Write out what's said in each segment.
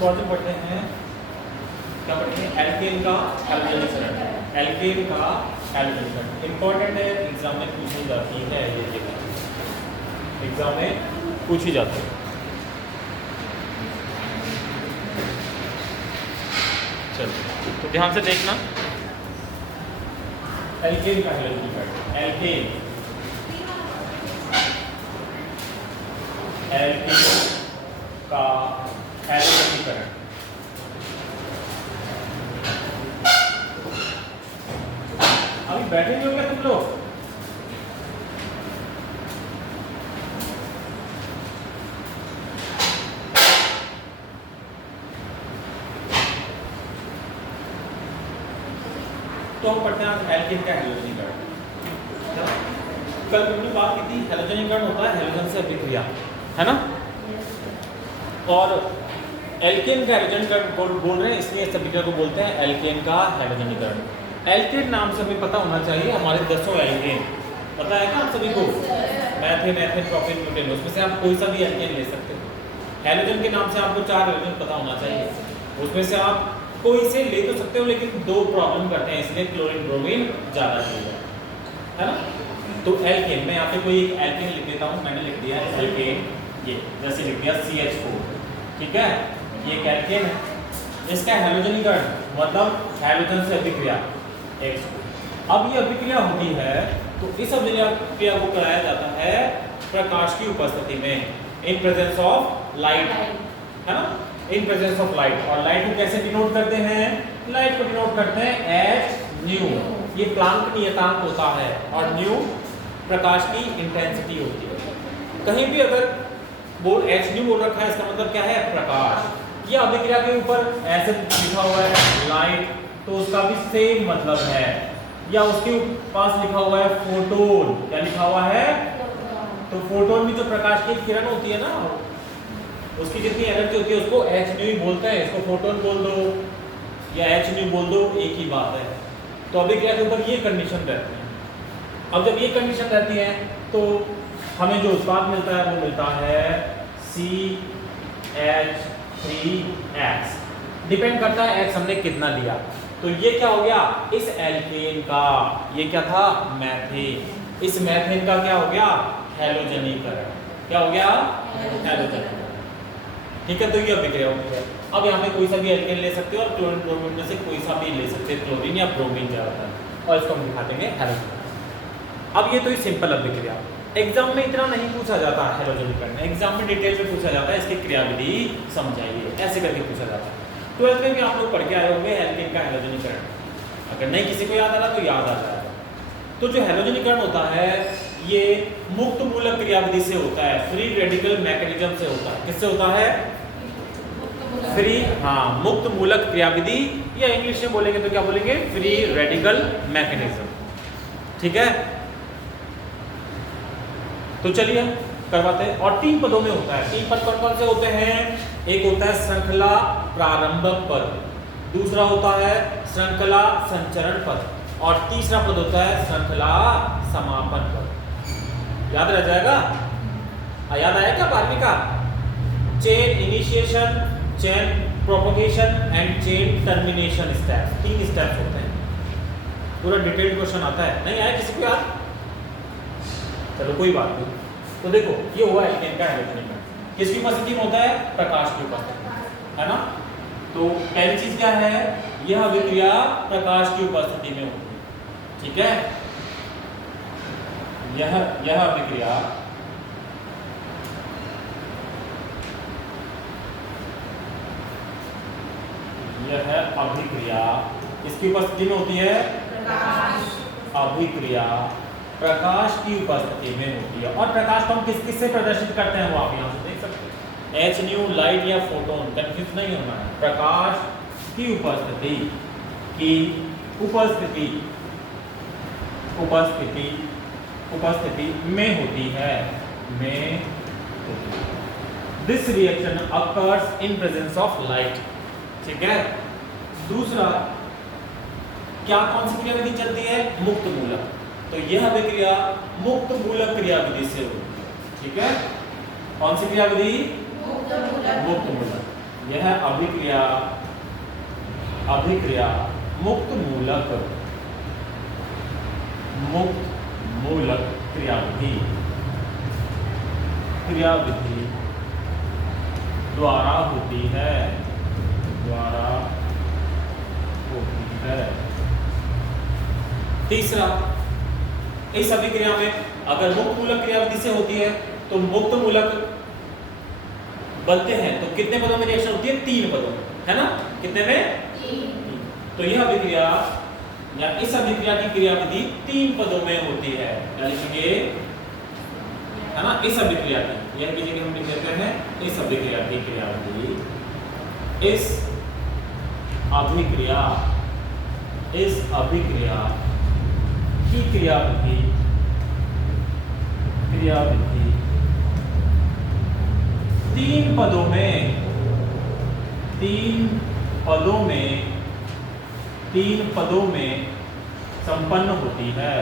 तो आज हम पढ़ते हैं, क्या पढ़ते हैं? एल्केन का हैलोजनीकरण। एल्केन का हैलोजनीकरण इंपॉर्टेंट है, एग्जाम में पूछी जाती है। ये एग्जाम में पूछी जाती है। चलो तो ध्यान से देखना। एल्केन का हैलोजनीकरण, एल्केन का हैलोजनीकरण। अभी बैठे हो क्या तुम लोग? तो हम पढ़ते हैं आज एल्केन का हैलोजनीकरण। कल हमने बात की थी, हैलोजनीकरण होता है हैलोजन से अभिक्रिया, है ना? और एल्केन का हैलोजनीकरण बोल रहे हैं, इसलिए इस अभिक्रिया को बोलते हैं एल्केन का हैलोजनीकरण। एल्केन नाम से हमें पता होना चाहिए हमारे 10 एल्केन पता है क्या आप सभी को? मैथेन, प्रोपेन, ब्यूटेन, उसमें से आप कोई सा भी एल्केन ले सकते हो। हैलोजन के नाम से आपको 4 हैलोजन पता होना चाहिए, उसमें से आप कोई से ले तो सकते हो, लेकिन 2 प्रॉब्लम करते हैं, इसलिए क्लोरीन ब्रोमीन ज़्यादा चाहिए, है ना? तो एल्केन, मैं यहाँ पे कोई एक एल्केन लिख देता हूँ। मैंने लिख दिया एल्केन, ये जैसे लिख दिया CH4, ठीक है? ये एक एल्केन है, इसका हैलोजनीकरण मतलब हैलोजन से अभिक्रिया H2। अब ये अभिक्रिया होती है तो इस अभिक्रिया को कराया जाता है प्रकाश की उपस्थिति में, इन प्रेजेंस ऑफ लाइट, है ना? In presence of light. और लाइट को कैसे डिनोट करते हैं? लाइट को डिनोट करते हैं H-nu। ये प्लांक नियतांक होता है और न्यू प्रकाश की इंटेंसिटी होती है। कहीं भी अगर बोर्ड H-nu बोल रखा है, इसका मतलब क्या है? प्रकाश। ये अभिक्रिया के ऊपर ऐसे लिखा हुआ है लाइट, तो उसका भी सेम मतलब है। या उसके पास लिखा हुआ है फोटोन, क्या लिखा हुआ है? तो फोटोन भी जो प्रकाश की किरण होती है ना, उसकी जितनी एनर्जी होती है उसको H-nu ही बोलते हैं। इसको फोटोन बोल दो या H-nu बोल दो, एक ही बात है। तो अभिक्रिया के ऊपर ये कंडीशन रहती है। अब जब ये कंडीशन रहती है तो हमें जो उत्पाद मिलता है वो मिलता है CH3X। डिपेंड करता है X हमने कितना लिया। तो ये क्या हो गया? इस एल्केन का, ये क्या था? मैथेन। इस मैथेन का क्या हो गया? हैलोजनीकरण। क्या हो गया? हैलोजनीकरण। ठीक है, तो ये अभिक्रिया होती है। अब यहाँ पे कोई सा भी एल्केन ले सकते हो और क्लोरीन ब्रोमीन में से कोई सा भी ले सकते हो, क्लोरीन या ब्रोमीन ज़्यादातर, और इसको हम दिखा देंगे हैलोजनीकरण। अब ये तो सिंपल अभिक्रिया, एग्जाम में इतना नहीं पूछा जाता है हैलोजनीकरण। एग्जाम में डिटेल में पूछा जाता है, इसकी क्रियाविधि समझाइए, ऐसे करके पूछा जाता है। 12th में भी आप लोग पढ़ के आए होंगे एल्केन का हैलोजनीकरण। अगर नहीं किसी को याद आ रहा तो याद आ जाएगा। तो जो हैलोजनीकरण होता है ये मुक्त मूलक क्रियाविधि से होता है, फ्री रेडिकल मैकेनिज्म से होता है। किससे होता है? फ्री, हाँ, मुक्त मूलक क्रियाविधि, या इंग्लिश में बोलेंगे तो क्या बोलेंगे? Free radical mechanism. ठीक है, तो चलिए करवाते हैं। और 3 पदों में होता है। 3 पद कौन कौन से होते हैं? एक होता है श्रृंखला प्रारंभक पद, दूसरा होता है श्रृंखला संचरण पद, और तीसरा पद होता है श्रृंखला समापन पद। याद रह जाएगा? याद आया क्या 12वीं का? Chain initiation, chain propagation and chain termination steps, 3 steps होते हैं। पूरा डिटेल्ड क्वेश्चन आता है। नहीं आया किसी को याद? चलो कोई बात नहीं। तो देखो ये हुआ एल्केन का हैलोजनीकरण। किसकी उपस्थिति में होता है? प्रकाश की उपस्थिति, है ना? तो पहली चीज क्या है? यह अभिक्रिया प्रकाश की उपस्थिति में होती है। ठीक है, यह अभिक्रिया किसकी उपस्थिति में होती है? प्रकाश। अभिक्रिया प्रकाश की उपस्थिति में होती है। और प्रकाश को हम किस से प्रदर्शित करते हैं वो आप यहाँ से देख सकते हैं। H-nu, लाइट या फोटोन, कंफ्यूज नहीं होना है। प्रकाश की उपस्थिति में होती है। में this reaction occurs in presence of light. ठीक है। दूसरा, क्या कौन सी क्रियाविधि चलती है? मुक्त मूलक। तो यह अभिक्रिया मुक्त मूलक क्रियाविधि से होती है। ठीक है। कौन सी क्रियाविधि? मुक्त मूलक। यह अभिक्रिया मुक्त मूलक क्रियाविधि द्वारा होती है। तीसरा, इस अभिक्रिया में अगर मुक्त मूलक क्रियाविधि से होती है तो मुक्त मूलक बनते हैं तो कितने पदों में रिएक्शन होती है? 3 पदों में, है ना? कितने में? 3। तो यह अभिक्रिया या इस अभिक्रिया की क्रियाविधि 3 पदों में होती है। लिखिए, है ना? इस अभिक्रिया की, यह कीजिए कि हम लिख देते हैं इस अभिक्रिया की क्रियाविधि, इस अभिक्रिया की क्रियाविधि 3 पदों में संपन्न होती है।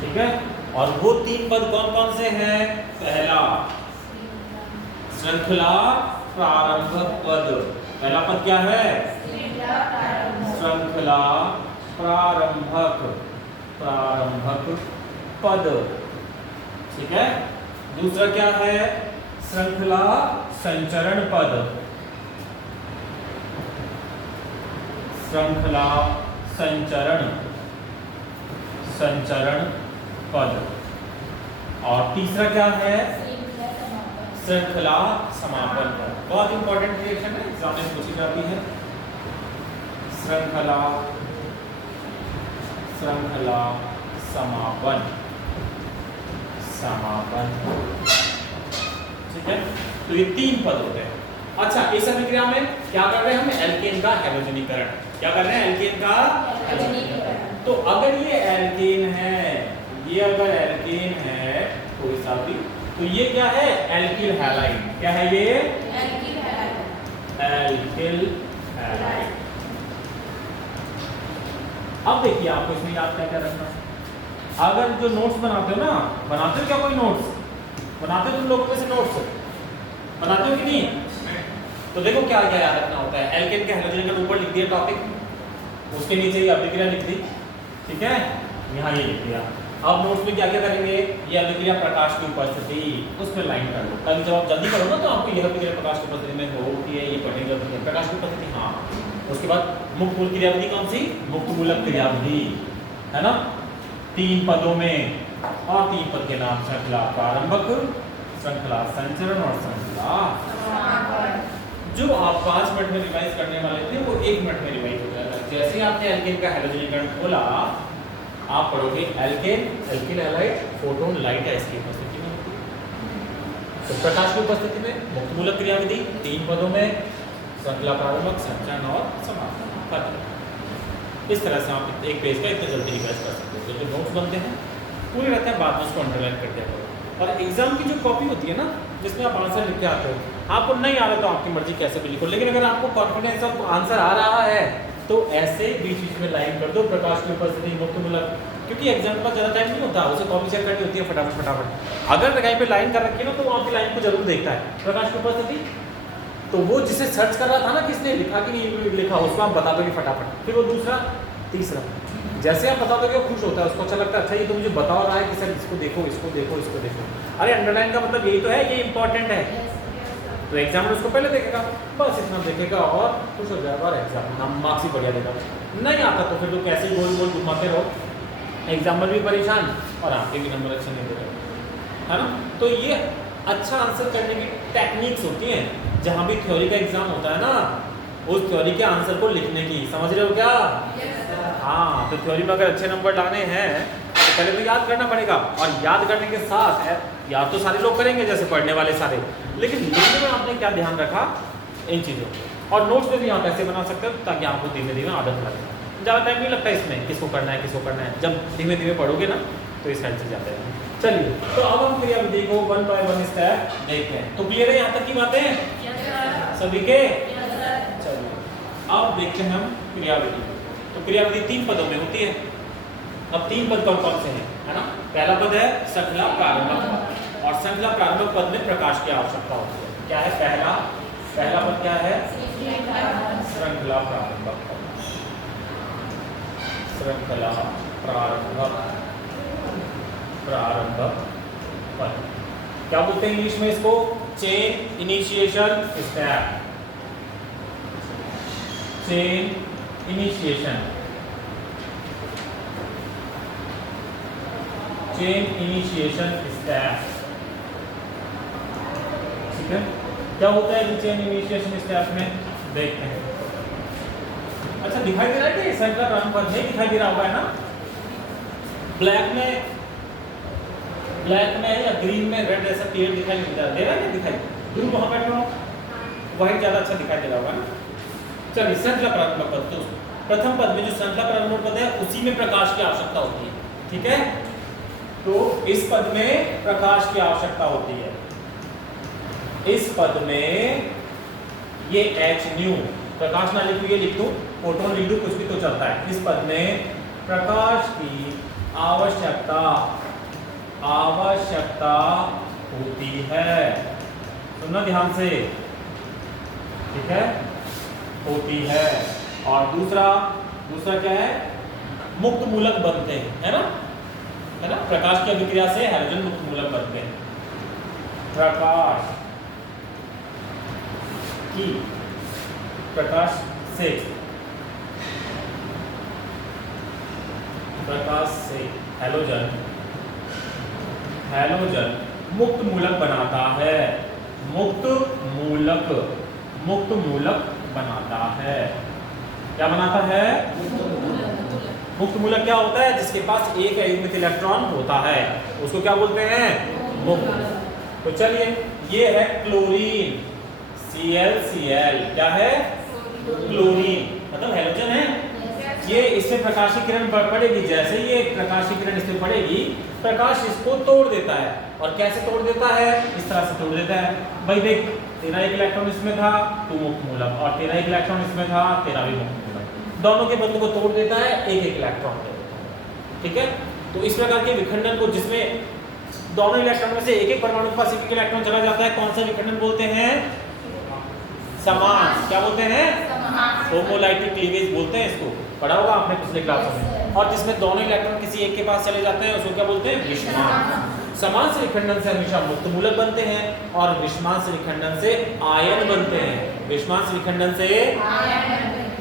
ठीक है। और वो 3 पद कौन कौन से हैं? पहला, श्रृंखला प्रारंभक पद। पहला पद क्या है? श्रृंखला प्रारंभक पद। ठीक है। दूसरा क्या है? श्रृंखला संचरण पद। श्रृंखला संचरण पद। और तीसरा क्या है? श्रृंखला समापन पद। बहुत इंपॉर्टेंट रिएक्शन है, एग्जाम में पूछी जाती है। श्रृंखला समापन। ठीक है। तो ये 3 पद होते हैं। अच्छा, इस अभिक्रिया में क्या कर रहे हैं हम? एल्केन का हैलोजनीकरण। क्या कर रहे हैं? एल्केन का हैलोजनीकरण। तो अगर ये एल्केन है, अगर एल्केन है कोई सा भी, तो ये क्या है? Alkyl halide. क्या है ये? Alkyl halide. अब देखिए, आपको इसमें याद क्या रखना है? अगर जो नोट्स बनाते हो ना, बनाते हो क्या कोई नोट्स? बनाते हो तुम लोगों में से नोट्स? बनाते हो कि नहीं? तो देखो क्या क्या याद रखना होता है। एल्केन के हैलोजनीकरण ऊपर लिख दिया टॉपिक, उसके नीचे ये अभिक्रिया लिख दी। ठीक है। यहाँ ये लिख दिया। अब नोट्स में क्या क्या करेंगे? ये अभिक्रिया प्रकाश की उपस्थिति, उस पर लाइन कर लो। कल जब आप जल्दी करो ना तो आपको यह अभिक्रिया प्रकाश की उपस्थिति में होती है, ये पढ़ने जरूरत है। प्रकाश की उपस्थिति, हाँ। उसके बाद मुक्त मूलक क्रियाविधि कौन सी? मुक्त मूलक क्रियाविधि, है ना? 3 पदों में, और 3 पद के नाम श्रृंखला प्रारंभक, श्रृंखला संचरण और श्रृंखला समापन। जो आप 5 मिनट में रिवाइज करने वाले थे वो 1 मिनट में रिवाइज हो जाएगा। जैसे ही आपने एल्केन का हैलोजनीकरण खोला, आप पढ़ोगे alkane, alkyl halide, photon, light है इसकी उपस्थिति में होती है। तो प्रकाश की उपस्थिति में मुक्त मूलक क्रियाविधि 3 पदों में, श्रृंखला प्रारंभक, संचरण और समापन। इस तरह से आप एक पेज का इतने जल्दी रिवाइज कर सकते हो। जो नोट्स बनते हैं पूरे रहते हैं, बाद में उसको अंडरलाइन कर दिया करो। और एग्जाम की जो कॉपी होती है ना, जिसमें आप आंसर लिख के आते हो, आपको नहीं आ रहा तो आपकी मर्जी कैसे भी लिखो, लेकिन अगर आपको कॉन्फिडेंस ऑफ आंसर आ रहा है तो ऐसे बीच बीच में लाइन कर दो, प्रकाश की उपस्थिति, मुक्त मूलक, क्योंकि एग्जाम के पास ज़्यादा टाइम नहीं होता, उसे कॉपी चेक करनी होती है फटाफट। अगर कहीं पे लाइन कर रखी है ना तो वहाँ की लाइन को जरूर देखता है, प्रकाश की उपस्थिति। तो वो जिसे सर्च कर रहा था ना, किसने लिखा कि नहीं लिखा, उसको आप बता दोगे फटाफट। फिर वो दूसरा, तीसरा, जैसे आप बता दोगे वो खुश होता है, उसको अच्छा लगता है, अच्छा ये तो मुझे बता रहा है कि सर इसको देखो, इसको देखो, इसको देखो। अरे अंडरलाइन का मतलब यही तो है, ये इंपॉर्टेंट है। तो एग्जामिनर उसको पहले देखेगा, बस इतना देखेगा और खुश हो जाएगा, और एग्जाम मार्क्स ही बढ़िया देगा। नहीं आता तो फिर तो कैसे गोल गोल घुमाते रहो, एग्जामिनर भी परेशान और आपके भी नंबर अच्छे नहीं दे रहे, है ना। तो ये अच्छा आंसर करने की टेक्निक्स होती हैं। जहाँ भी थ्योरी का एग्जाम होता है ना, उस थ्योरी के आंसर को लिखने की, समझ रहे हो क्या? हाँ, तो थ्योरी में अगर अच्छे नंबर लाने हैं तो पहले तो याद करना पड़ेगा, और याद करने के साथ याद तो सारे लोग करेंगे जैसे पढ़ने वाले सारे, लेकिन लिखने में आपने क्या ध्यान रखा इन चीज़ों को। और नोट्स में भी आप ऐसे बना सकते हो ताकि आपको धीमे धीमे आदत लगे। ज़्यादा टाइम नहीं लगता इसमें, किसको करना है किसको करना है, जब धीमे धीमे पढ़ोगे ना तो इस साइड से जाते हैं। चलिए तो अब हम क्रियाविधि को 1 बाय 1 स्टेप देखते हैं। तो क्लियर है यहाँ तक की बातें सभी के? चलिए अब देखते हैं हम क्रियाविधि। तो क्रियाविधि 3 पदों में होती है। अब 3 पद कौन कौन से हैं, है ना? पहला पद है श्रृंखला प्रारंभक पद, और श्रृंखला प्रारंभक पद में प्रकाश की आवश्यकता होती है। क्या है पहला पद क्या है? श्रृंखला प्रारंभक पद। श्रृंखला प्रारंभक पद क्या बोलते हैं इंग्लिश में इसको? Chain initiation step. Chain initiation step. ठीक है, क्या होता है चेन इनिशिएशन स्टेप में? देखते हैं। अच्छा दिखाई दे रहा है कि श्रृंखला प्रारंभ पद नहीं दिखाई दे रहा होगा, है ना? ब्लैक में या ग्रीन में रेड ऐसा क्लियर दिखाई नहीं दे रहा है? दिखाई दूर वहां बैठे हो वही ज्यादा अच्छा दिखाई दे रहा होगा ना। चलिए श्रृंखला प्रारंभक पद, तो प्रथम पद में जो श्रृंखला प्रारंभक पद है उसी में प्रकाश की आवश्यकता होती है। ठीक है, तो इस पद में प्रकाश की आवश्यकता होती है। इस पद में ये h न्यू, प्रकाश ना लिखूं ये लिख दूं, फोटोन लिख दूं, कुछ भी तो चलता है। इस पद में प्रकाश की आवश्यकता होती है। सुनना ध्यान से, ठीक है, होती है। और दूसरा क्या है? मुक्त मूलक बनते हैं, है ना? प्रकाश की अभिक्रिया से हाइड्रोजन मुक्त मूलक बनते हैं। प्रकाश से हैलोजन मुक्त मूलक बनाता है। मुक्त मूलक बनाता है। क्या बनाता है? मुक्त मूलक क्या होता है? जिसके पास एक अयुग्मित इलेक्ट्रॉन होता है उसको क्या बोलते हैं? मुक्त। तो चलिए ये है क्लोरीन, ClCl। क्या है? क्लोरीन, मतलब हैलोजन है ये। इसमें प्रकाशीय किरण पड़ेगी, जैसे ये प्रकाशीय किरण इस पे पड़ेगी प्रकाश इसको तोड़ देता है। और कैसे तोड़ देता है? इस तरह से तोड़ देता है। भाई देख, तेरा एक इलेक्ट्रॉन इसमें था, तू मुक्त मूलक, और तेरा एक इलेक्ट्रॉन इसमें था, तेरा भी मुक्त मूलक। दोनों के बंधु को तोड़ देता है, एक इलेक्ट्रॉन दे देता है। ठीक है, तो इस प्रकार के विखंडन को, जिसमें दोनों इलेक्ट्रॉन में से एक परमाणु के पास एक इलेक्ट्रॉन चला जाता है, कौन सा विखंडन बोलते हैं? समास। क्या बोलते हैं? होमोलाइटिक क्लीवेज बोलते हैं इसको, पढ़ा होगा आपने पिछले क्लासों में। और जिसमें दोनों इलेक्ट्रॉन किसी एक के पास चले जाते हैं उसको क्या बोलते हैं? विषमांस। समान से विखंडन से हमेशा मुक्त मूलक बनते हैं, और विषमांस से विखंडन से आयन बनते हैं। विषमांस विखंडन से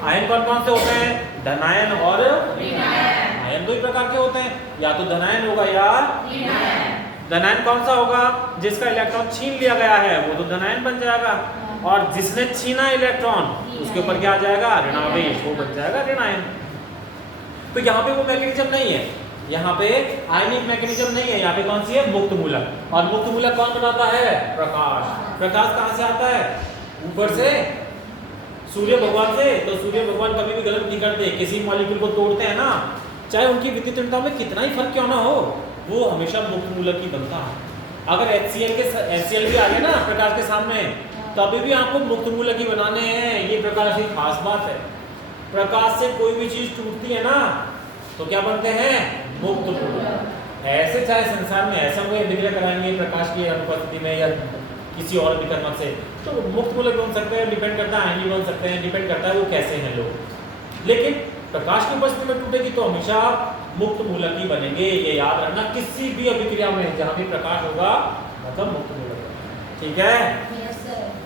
आयन कौन से होते हैं? धनायन और ऋणायन। आयन दो ही प्रकार के होते हैं, या तो धनायन होगा या ऋणायन। धनायन कौन सा होगा? जिसका इलेक्ट्रॉन छीन लिया गया है वो तो धनायन बन जाएगा, और जिसने छीना इलेक्ट्रॉन उसके ऊपर क्या आ जाएगा? ऋणावेश, वो बन जाएगा ऋणायन। तो यहाँ पे वो मैकेनिज्म नहीं है, यहाँ पे आयनिक मैकेनिज्म नहीं है, यहाँ पे कौन सी है? मुक्त मूलक। और मुक्त मूलक कौन बनाता है? प्रकाश। प्रकाश कहाँ से आता है? ऊपर से, सूर्य भगवान से। तो सूर्य भगवान कभी भी गलत नहीं करते, किसी मॉलिक्यूल को तोड़ते हैं ना, चाहे उनकी विद्युतीयता में कितना ही फर्क क्यों ना हो, वो हमेशा मुक्त मूलक ही बनता है। अगर HCl भी आ गए ना प्रकाश के सामने, तभी भी आपको मुक्त मूलक ही बनाने हैं। ये प्रकाश की खास बात है। प्रकाश से कोई भी चीज टूटती है ना तो क्या बनते हैं? मुक्त मूलक। ऐसे चाहे संसार में ऐसा कोई अभिक्रिया कराएंगे प्रकाश की अनुपस्थिति में या किसी और विकर्मक से, तो मुक्त मूलक बन सकते हैं, डिपेंड करता है, आयनीय बन सकते हैं, डिपेंड करता है वो कैसे हैं लोग। लेकिन प्रकाश की उपस्थिति में टूटेगी तो हमेशा मुक्त मूलक ही बनेंगे, ये याद रखना। किसी भी अभिक्रिया में जहां भी प्रकाश होगा मतलब मुक्त मूलक। ठीक है?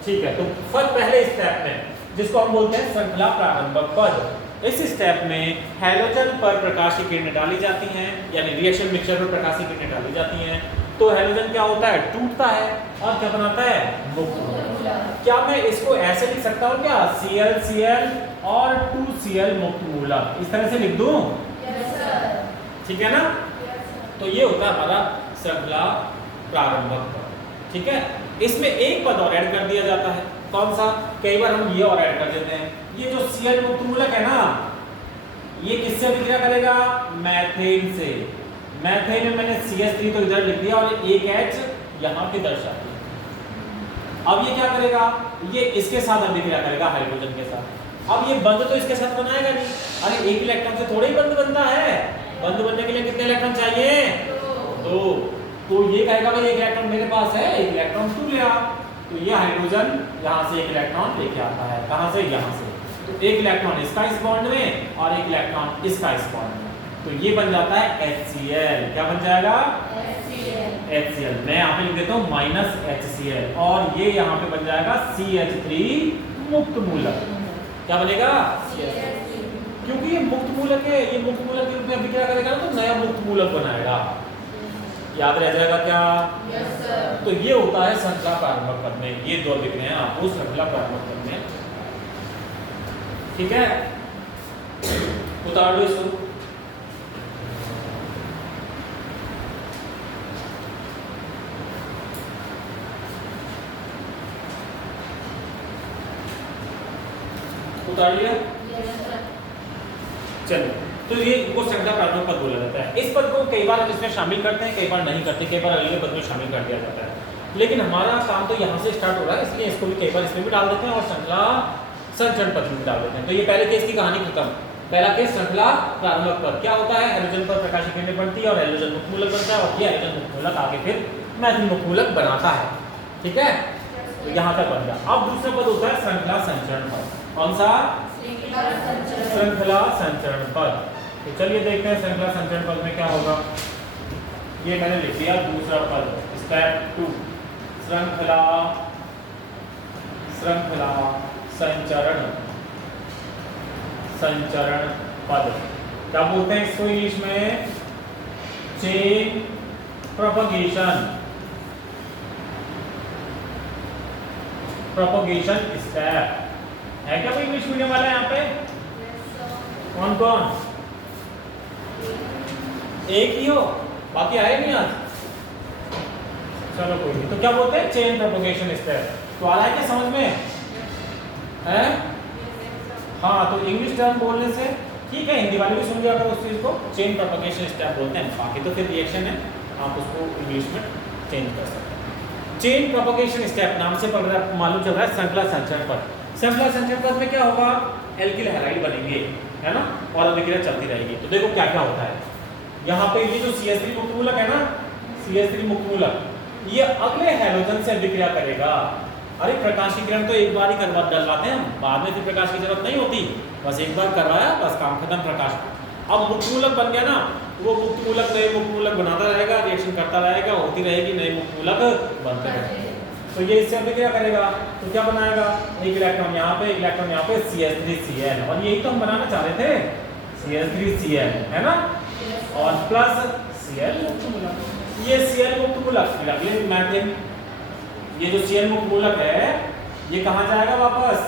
ठीक है, तो फर्स्ट पहले स्टेप में जिसको हम बोलते हैं श्रृंखला प्रारंभक पद, इस स्टेप में हैलोजन पर प्रकाश की किरणें डाली जाती हैं, यानी रिएक्शन मिक्सचर पर प्रकाश की किरणें डाली जाती हैं। तो हैलोजन क्या होता है? टूटता है और क्या बनाता है? मुक्त मूलक। क्या मैं इसको ऐसे लिख सकता हूँ क्या? ClCl और 2Cl मुक्त मूलक, इस तरह से लिख दूं? ठीक है ना? तो ये होता है हमारा श्रृंखला प्रारंभक पद। ठीक है, इसमें एक पद और ऐड कर दिया जाता है। कौन सा? कई बार हम ये और ऐड कर देते हैं। ये जो Cl मुक्त मूलक है ना, ये किससे अभिक्रिया करेगा? मैथेन से। मैथेन में मैंने CH3 तो इधर लिख दिया और एक H यहाँ पे दर्शा दिया। अब ये क्या करेगा? ये इसके साथ अभिक्रिया करेगा हाइड्रोजन के साथ। अब ये बंध तो इसके साथ बनाएगा नहीं, अरे एक इलेक्ट्रॉन से थोड़ा ही बंध बनता है। बंध बनने के लिए कितने इलेक्ट्रॉन चाहिए? 2। तो ये कहेगा भाई एक इलेक्ट्रॉन मेरे पास है, एक इलेक्ट्रॉन तू ले आ। तो ये हाइड्रोजन यहाँ से एक इलेक्ट्रॉन लेके आता है। कहाँ से? यहाँ से। तो एक इलेक्ट्रॉन इसका इस बॉन्ड में और एक इलेक्ट्रॉन इसका इस बॉन्ड में। तो ये बन जाता है HCl। क्या बन जाएगा? HCl। मैं यहाँ पे लिख देता हूँ -HCl और ये यहाँ पे बन जाएगा CH3 मुक्त मूलक। क्या बनेगा? क्योंकि ये मुक्त मूलक है, ये मुक्त मूलक के रूप में अभिक्रिया करेगा ना तो नया मुक्त मूलक बनाएगा। याद रह जाएगा क्या? Yes sir. तो ये होता है श्रृंखला प्रारंभक पद में। ये दो लिख रहे हैं आपको श्रृंखला प्रारंभक पद में। ठीक है, उतार दो इसको। उतार लिया? चलो, तो ये इनको श्रृंखला प्रारंभक पद बोला जाता है। इस पद को कई बार इसमें शामिल करते हैं, कई बार नहीं करते, कई बार अगले पद में शामिल कर दिया जाता है। लेकिन हमारा काम तो यहाँ से स्टार्ट हो रहा है, इसलिए इसको भी कई बार इसमें भी डाल देते हैं और श्रृंखला संचरण पद में भी डाल देते हैं। तो ये पहले केस की कहानी खत्म। पहला केस श्रृंखला प्रारंभक पद। क्या होता है? हाइड्रोजन पर प्रकाशीय किरणें पड़ती है और हाइड्रोजन मुक्त मूलक बनता है और ये हाइड्रोजन मुक्त मूलक आगे फिर मैथिल मुक्त मूलक बनाता है। ठीक है, तो यहाँ तक बन गया। अब दूसरा पद होता है श्रृंखला संचरण पद। कौन सा? श्रृंखला संचरण पद। तो चलिए देखते हैं श्रृंखला संचरण पद में क्या होगा। ये मैंने लिख दिया दूसरा पद, स्टेप 2, श्रृंखला संचरण पद। क्या बोलते हैं इसको इंग्लिश में? Chain propagation step. है क्या कोई इंग्लिश मीडियम वाला यहाँ पे? कौन कौन? एक ही हो, बाकी आए नहीं आज? चलो कोई नहीं। तो क्या बोलते हैं? Chain propagation step. तो आ रहा है क्या समझ में? है? हाँ, तो इंग्लिश टर्म बोलने से ठीक है, हिंदी वाले भी सुन लिया करो उस चीज को। चेन प्रोपगेशन स्टेप बोलते हैं, बाकी तो फिर रिएक्शन है, आप उसको इंग्लिश में चेंज कर सकते हैं। चेन प्रोपगेशन स्टेप नाम से पढ़ रहा मालूम चल रहा है श्रृंखला संचरण पद। श्रृंखला संचरण पद में क्या होगा? एल्किल हैलाइड बनेंगे, है ना, और अभिक्रिया चलती रहेगी। तो देखो क्या क्या होता है यहाँ पे। ये जो CH3 मुक्त मूलक है ना, CH3 मुक्त मूलक, ये अगले हैलोजन से अभिक्रिया करेगा। अरे प्रकाशीय किरण तो एक बार ही करवा डलवाते हैं हम, बाद में फिर प्रकाश की जरूरत नहीं होती। बस एक बार करवाया, बस काम खत्म प्रकाश। अब मुक्त मूलक बन गया ना, वो मुक्त मूलक नए मुक्त मूलक बनाता रहेगा, रिएक्शन करता रहेगा, होती रहेगी, नए मुक्त मूलक बनते रहेंगे। तो ये इससे अभिक्रिया करेगा तो क्या बनाएगा? एक इलेक्ट्रॉन यहाँ पे, एक इलेक्ट्रॉन यहाँ पे, CH3Cl। और यही तो हम बनाना चाह रहे थे, CH3Cl, है ना, और प्लस Cl मुक्त मूलक। ये Cl मुक्त मूलक, ये मैथिन, ये जो Cl मुक्त मूलक है ये कहाँ जाएगा वापस?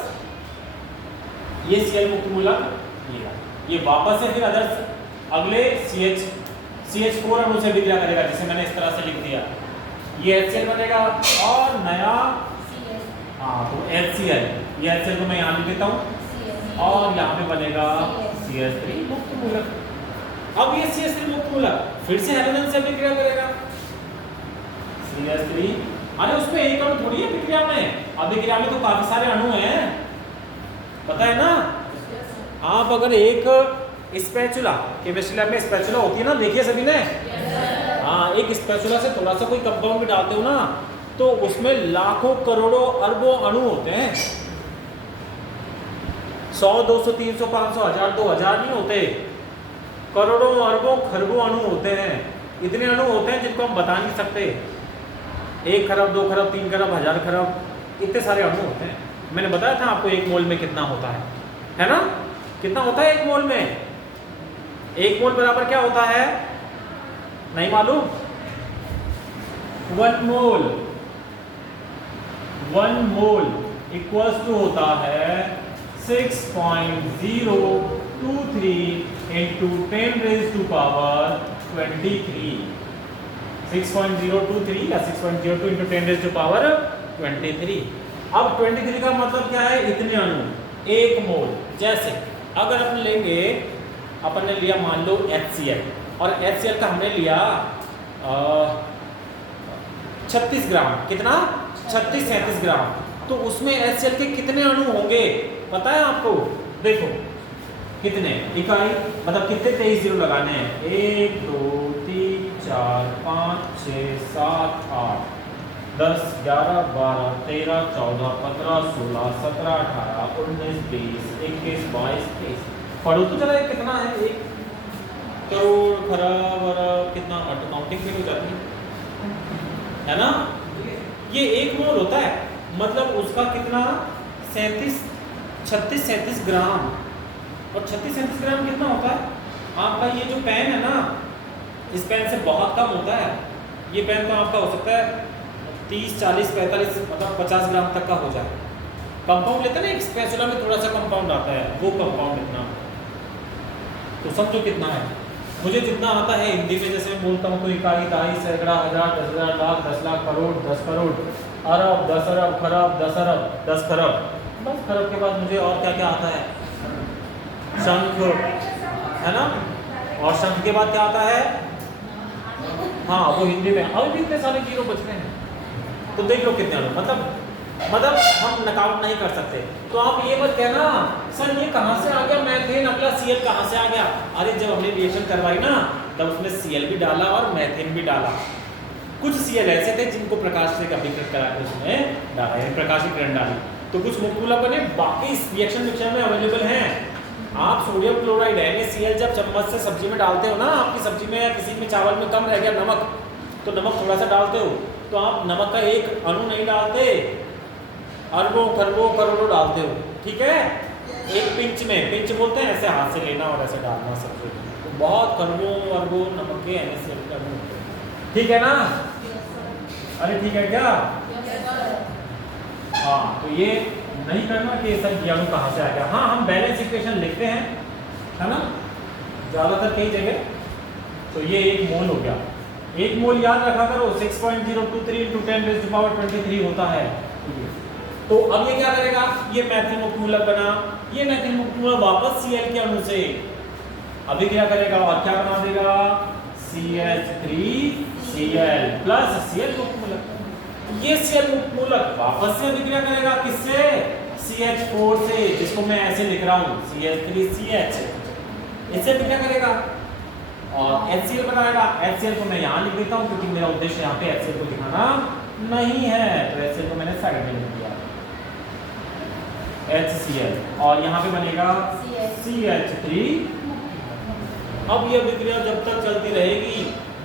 ये Cl मुक्त मूलक ये वापस से फिर अगले CH4 अणु से अभिक्रिया करेगा, जिसे मैंने इस तरह से लिख दिया। ये HCl बनेगा और नया तो HCl, ये HCl को मैं यहाँ लिख देता हूँ और यहाँ पे बनेगा CH3 मुक्त मूलक। अब ये CH3 मुक्त मूलक फिर से हाइड्रोजन से अभिक्रिया करेगा, CH3। अरे उसमें एक अणु थोड़ी है अभिक्रिया में, अभिक्रिया में तो काफी सारे अणु हैं, पता है ना। आप अगर एक स्पैचुला, केमिस्ट्री लैब में स्पैचुला होती है ना, देखिए सभी ने, हाँ, एक स्पैचुला से थोड़ा सा कोई कंपाउंड भी डालते हो ना तो उसमें लाखों करोड़ों अरबों अणु होते हैं। 100, 200, 300, 500, 1000, 2000 नहीं होते, करोड़ों अरबों खरबों अणु होते हैं। इतने अणु होते हैं जिनको हम बता नहीं सकते। 1 खरब, 2 खरब, 3 खरब, 1000 खरब, इतने सारे अणु होते हैं। मैंने बताया था आपको 1 मोल में कितना होता है ना? कितना होता है 1 मोल में? 1 मोल बराबर क्या होता है? नहीं मालूम? 1 मोल इक्वल्स टू होता है 6.023 into 10 raised to power 23। 6.023 या 6.02 into 10 raised to power 23। अब 23 का मतलब क्या है? इतने अणु 1 मोल। जैसे अगर अपन लेंगे अपन ने लिया मान लो HCl, और HCl का हमने लिया 36 ग्राम, कितना 36-37 ग्राम। तो उसमें HCl के कितने अणु होंगे पता है आपको? देखो कितने इकाई, मतलब कितने 23 जीरो लगाने हैं, 1 2 3 4 5 6 7 8 10 11 12 13 14 15 16 17 18 19 20 21 22 23। पढ़ो तो जरा कितना है, 1 करोड़ खरब अरब, कितना काउंटिंग फिर हो जाती है ना। ये 1 मोल होता है, मतलब उसका कितना 36-37 ग्राम। और 36-37 ग्राम कितना होता है आपका? ये जो पेन है ना, इस पेन से बहुत कम होता है। ये पेन तो आपका हो सकता है 30 40 45 मतलब 50 ग्राम तक का हो जाए। कंपाउंड लेते हैं ना, एक स्पैचुला में थोड़ा सा कंपाउंड आता है, वो कंपाउंड इतना। तो समझो कितना है। मुझे जितना आता है हिंदी में, जैसे मैं बोलता हूँ तो इकाई, दहाई, सैकड़ा, हजार, 10,000, लाख, 10 लाख, करोड़, 10 करोड़, अरब, 10 अरब, खरब, 10 अरब, 10 खरब। बस खरब के बाद मुझे और क्या क्या आता है? शंख, है ना। और शंख के बाद क्या आता है? हाँ वो हिंदी में। अभी भी इतने सारे जीरो बचते हैं, तो देख लो कितने अणु, मतलब हम नकाउट नहीं कर सकते। तो आप ये मत कहना सर ये कहाँ से आ गया मैथेन, अगला Cl कहाँ से आ गया। अरे जब हमने रिएक्शन करवाई ना, तब उसमें Cl भी डाला और मैथेन भी डाला। कुछ Cl ऐसे थे जिनको प्रकाश से अभिकृत करा के उसमें डाला, यानी प्रकाश की किरण डाली, तो कुछ मुक्त मूलक बने। बाकी रिएक्शन में अवेलेबल हैं। आप सोडियम क्लोराइड NaCl जब चम्मच से सब्जी में डालते हो ना, आपकी सब्जी में या किसी में चावल में कम रह गया नमक, तो नमक थोड़ा सा डालते हो, तो आप नमक का एक अणु नहीं डालते, अरबों खरबों करोड़ों डालते हो, ठीक है। एक पिंच में, पिंच बोलते हैं ऐसे हाथ से लेना और ऐसे डालना सब्जी, तो बहुत खरबों अरबों नमक के NaCl का अणु, ठीक है ना। अरे ठीक है क्या? हाँ, तो ये नहीं करना कि सब अणु कहाँ से आ गया। हाँ हम बैलेंस इक्वेशन लिखते हैं, है ना, ज़्यादातर कई जगह। तो ये 1 मोल हो गया। 1 मोल याद रखा करो 6.023 × 10⁻23 होता है। तो अब ये क्या करेगा? ये मैथिल मुक्त मूलक बना, ये मैथिल मुक्त मूलक वापस Cl के अणु से अभिक्रिया करेगा और क्या बना देगा? CH3Cl प्लस Cl मुक्त मूलक। ये Cl मुक्त मूलक वापस से अभिक्रिया करेगा किससे? CH4 से, जिसको मैं ऐसे लिख रहा हूँ CH3CH, इससे अभिक्रिया करेगा और HCl बनाएगा। HCl को मैं यहाँ लिख देता हूँ क्योंकि मेरा उद्देश्य यहाँ पे HCl को दिखाना नहीं है, तो HCl को मैंने साइड में लिख दिया HCl, और यहाँ पे बनेगा CH3। अब ये अभिक्रिया जब तक चलती रहेगी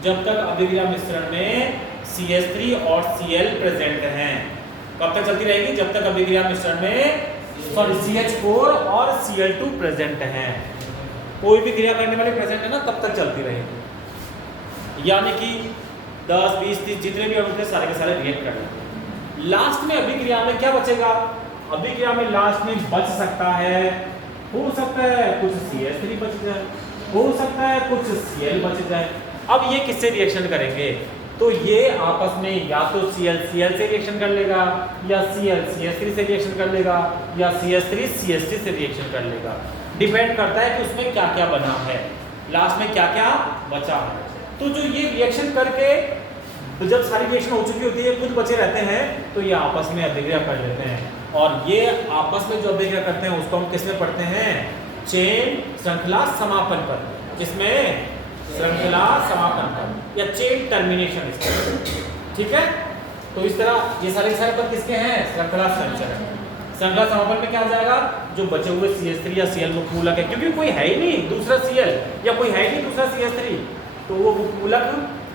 जब तक अभिक्रिया मिश्रण में CH3 और Cl प्रेजेंट हैं। कब तक चलती रहेगी? जब तक अभिक्रिया मिश्रण में CH4 और Cl2 प्रेजेंट हैं। कोई भी क्रिया करने वाले प्रेजेंट है ना, तब तक चलती रहेगी। यानी कि 10 20 30 जितने भी अणु थे सारे के सारे रिएक्ट कर लेंगे। लास्ट में अभिक्रिया में क्या बचेगा? अभिक्रिया में लास्ट में बच सकता है, हो सकता है कुछ CH3 बच जाए, हो सकता है कुछ Cl बच जाए। अब ये किससे रिएक्शन करेंगे? तो ये आपस में या तो Cl Cl से रिएक्शन कर लेगा, या Cl CH3 से रिएक्शन कर लेगा, या CH3 CH3 से रिएक्शन कर लेगा। डिपेंड करता है कि उसमें क्या क्या बना है, लास्ट में क्या क्या बचा है। तो जो ये रिएक्शन करके, तो जब सारी रिएक्शन हो चुकी होती है, कुछ बचे रहते हैं, तो ये आपस में अभिक्रिया कर लेते हैं। और ये आपस में जो अभिक्रिया करते हैं उसको हम किसमें पढ़ते हैं? चेन श्रृंखला समापन पर। किसमें? श्रृंखला समापन पर या चेन टर्मिनेशन, ठीक है। तो इस तरह ये सारे पद किसके हैं? श्रृंखला संचरण। श्रृंखला समापन में क्या हो जाएगा? जो बचे हुए CH3 या Cl मुक्त मूलक है, क्योंकि कोई है ही नहीं दूसरा Cl या कोई है ही नहीं दूसरा CH3, तो वो मुक्त मूलक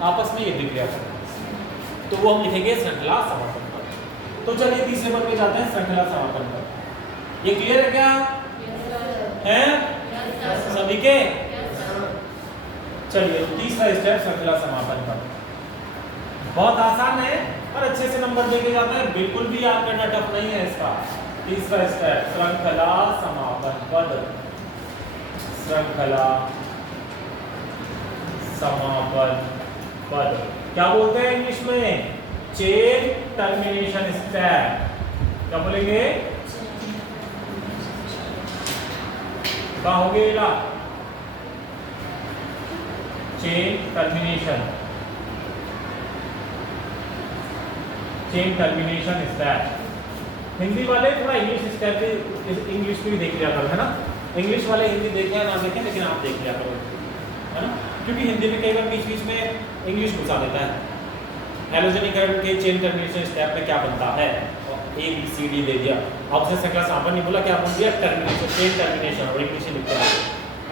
आपस में ये अभिक्रिया करेंगे, तो वो हम लिखेंगे श्रृंखला समापन पर। तो चलिए तीसरे पद पे जाते हैं, श्रृंखला समापन पर। ये क्लियर है क्या? है सभी के? चलिए तीसरा स्टेप श्रृंखला समापन पर, बहुत आसान है और अच्छे से नंबर देके जाता है, बिल्कुल भी याद करना टफ नहीं है इसका। तीसरा स्टेप श्रृंखला समापन पद। श्रृंखला समापन पद क्या बोलते हैं इंग्लिश में? Chain termination step. क्या बोलेंगे? क्या हो गया? Chain termination step. हिंदी वाले थोड़ा इंग्लिश स्टेप भी, इंग्लिश भी देख लिया करो, है ना। इंग्लिश वाले हिंदी देखें या ना देखें, लेकिन आप देख लिया करो, है ना, क्योंकि हिंदी में कई बार बीच बीच में इंग्लिश घुसा देता है। हैलोजनीकरण के चेन टर्मिनेशन स्टेप में क्या बनता है, ABCD दे दिया, ऑप्शन से क्लास आपने नहीं बोला, क्या बोल दिया, टर्मिनेशन, चेन टर्मिनेशन, और इंग्लिश लिखते हैं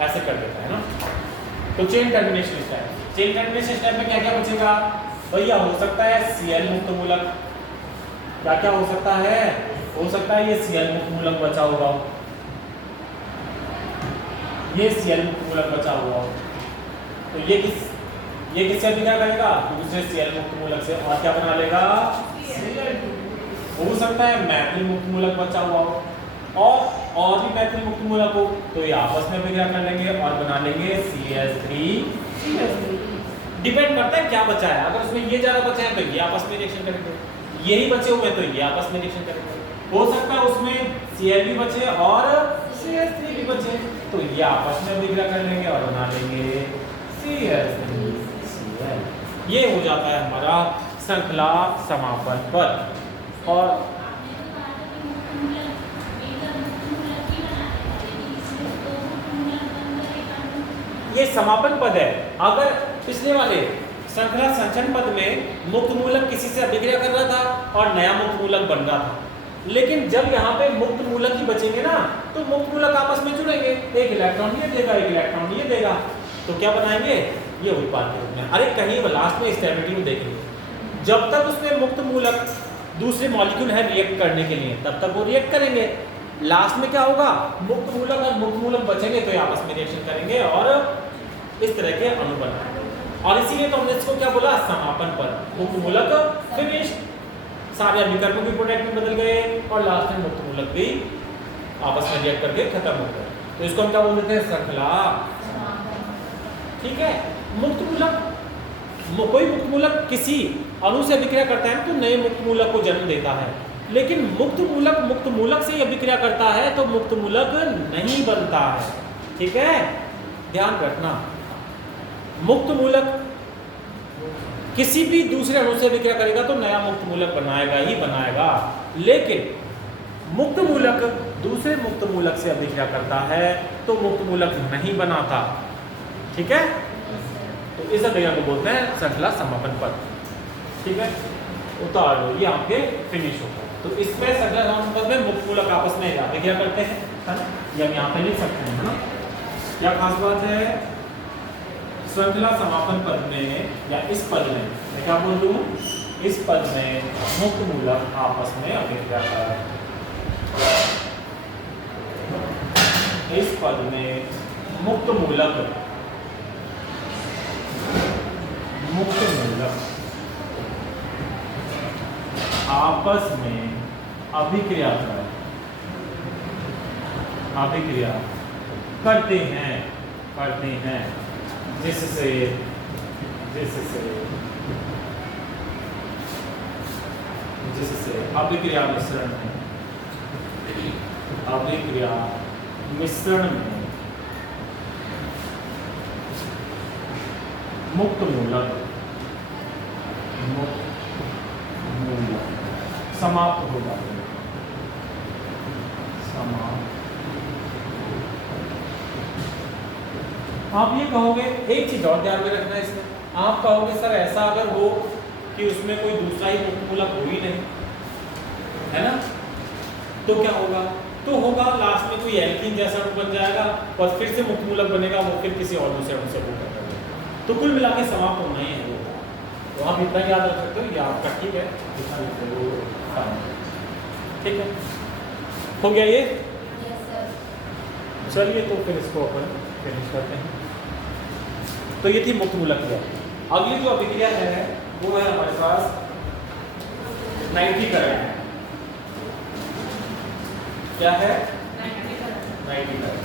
ऐसे कर देता है ना। तो चेन टर्मिनेशन स्टेप में क्या क्या बचेगा भैया, हो सकता है Cl मुक्त मूलक, क्या क्या हो सकता है, हो सकता है ये Cl मुक्त मूलक बचा होगा, ये Cl मुक्त मूलक बचा हुआ हो, तो ये किससे क्या करेगा, दूसरे Cl मुक्त मूलक से, और क्या बना लेगा, हो सकता है मैथिल मुक्त मूलक बचा हुआ हो, और भी मैथिल मुक्त मूलक हो, तो ये आपस में भी क्या कर लेंगे और बना लेंगे CH3। डिपेंड करता है क्या बचा है, अगर उसमें ये ज्यादा बचा है तो ये आपस में रिएक्शन करेंगे, यही बचे हुए तो ये आपस में रिएक्शन करेंगे। हो सकता है उसमें Cl भी बचे और CH3 भी बचे, तो ये आपस में भी क्या कर लेंगे और बना लेंगे CH3Cl। ये हो जाता है हमारा श्रृंखला समापन पद। और ये समापन पद है। अगर पिछले वाले श्रृंखला संचरण पद में मुक्त मूलक किसी से अभिक्रिया कर रहा था और नया मुक्त मूलक बन रहा था, लेकिन जब यहाँ पे मुक्त मूलक ही बचेंगे ना, तो मुक्त मूलक आपस में जुड़ेंगे, एक इलेक्ट्रॉन ये देगा, एक इलेक्ट्रॉन ये देगा, तो क्या बनाएंगे, ये उत्पाद के रूप में। अरे कहीं लास्ट में स्टेबिलिटी में देखेंगे, जब तक उसमें मुक्त मूलक दूसरे मॉलिक्यूल है रिएक्ट करने के लिए, तब तक वो रिएक्ट करेंगे। लास्ट में क्या होगा, मुक्त मूलक और मुक्त मूलक बचेंगे तो ये आपस में रिएक्शन करेंगे और इस तरह के अणु बनाएंगे। और इसीलिए तो हमने इसको क्या बोला, समापन पद। मुक्त मूलक फिनिश, सारे अभिकर्म भी प्रोडक्ट में बदल गए और लास्ट में मुक्त मूलक भी आपस में रिएक्ट करके खत्म हो गए, तो इसको हम क्या बोल देते हैं, श्रृंखला। ठीक है, मुक्त मूलक, कोई मुक्त मूलक किसी अणु से अभिक्रिया करता है तो नए मुक्त मूलक को जन्म देता है, लेकिन मुक्त मूलक से अभिक्रिया करता है तो मुक्त मूलक नहीं बनता है। ठीक है, ध्यान रखना, मुक्त मूलक किसी भी दूसरे अणु से अभिक्रिया करेगा तो नया मुक्त मूलक बनाएगा ही बनाएगा, लेकिन मुक्त मूलक दूसरे मुक्त मूलक से अभिक्रिया करता है तो मुक्त मूलक नहीं बनाता। ठीक है, तो इस अभिक्रिया को बोलते हैं श्रृंखला समापन पद। ठीक है, उतार लो, ये आपके फिनिश होगा। तो इसमें श्रृंखला समापन पद में मुक्त मूलक आपस में अभिक्रिया करते हैं, है ना, ये हम यहाँ पे लिख सकते हैं, है ना। क्या खास बात है, श्रृंखला समापन पद में या इस पद में, मैं क्या बोल दूं, इस पद में मुक्त मूलक आपस में अभिक्रिया कर, इस पद में मुक्त मूलक आपस में अभिक्रिया करते हैं जिससे अभिक्रिया मिश्रण में मुक्त मूलक समाप्त हो जाते हैं, आप ये कहोगे, एक चीज और ध्यान में रखना है इसमें, आप कहोगे सर ऐसा अगर हो कि उसमें कोई दूसरा ही मुक्त मूलक हो ही नहीं, है ना, तो क्या होगा, तो होगा लास्ट में कोई एल्कीन जैसा अणु बन जाएगा और फिर से मुक्त मूलक बनेगा, वो फिर किसी और दूसरे अणु से वो कर देगा, तो कुल मिला के समाप्त होना ही है वो। तो आप इतना याद रख सकते हो, ये आपका ठीक है, ठीक है, हो गया ये। चलिए तो फिर इसको अपन फिनिश करते हैं। तो ये थी मुक्त मूलक क्रिया। अगली जो अभिक्रिया है वो है हमारे पास नाइट्रीकरण। क्या है, नाइट्रीकरण।